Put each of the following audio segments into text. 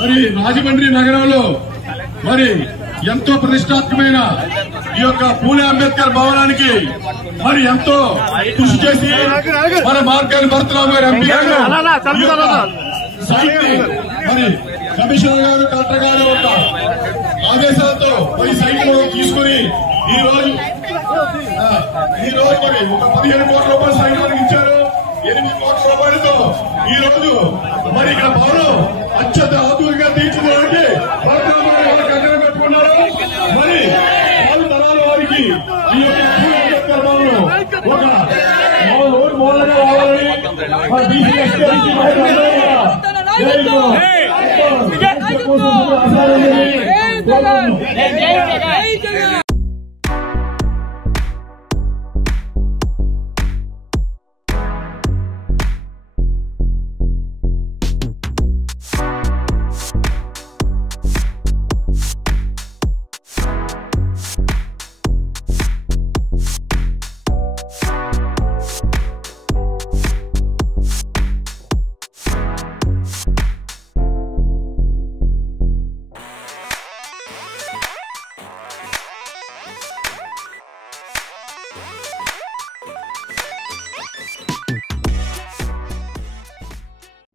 మరి రాజమండ్రి నగరంలో మరి ఎంతో ప్రతిష్టాత్మకమైన ఈ యొక్క పూలే అంబేద్కర్ భవనానికి మరి ఎంతో కృషి చేసి మన మార్గాన్ని భరతరావు గారు ఎంపీ గారు మరి కమిషనర్ గారు కలెక్టర్ గారు యొక్క ఆదేశాలతో మరి సైకిల్ తీసుకుని ఈ రోజు మరి ఒక 15 కోట్ల రూపాయల సైకిల్ ఇచ్చారు. 8 కోట్ల రూపాయలతో ఈ రోజు మరి ఇక్కడ భవనం అత్యంత ఆధునికంగా తీర్చిదిద్దడానికి పెట్టుకున్నారు. మరి 4 తరాల వారికి ఈ యొక్క అంబేద్కర్ భవనం ఒక మూలంగా రావాలని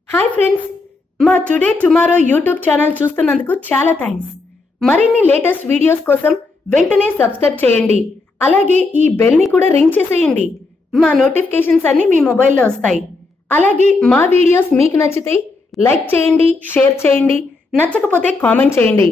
హాయ్ ఫ్రెండ్స్, మా టుడే టుమారో యూట్యూబ్ ఛానల్ చూస్తున్నందుకు చాలా థ్యాంక్స్. మరిన్ని లేటెస్ట్ వీడియోస్ కోసం వెంటనే సబ్స్క్రైబ్ చేయండి. అలాగే ఈ బెల్ ని కూడా రింగ్ చేసేయండి. మా నోటిఫికేషన్స్ అన్ని మీ మొబైల్లో వస్తాయి. అలాగే మా వీడియోస్ మీకు నచ్చితే లైక్ చేయండి, షేర్ చేయండి, నచ్చకపోతే కామెంట్ చేయండి.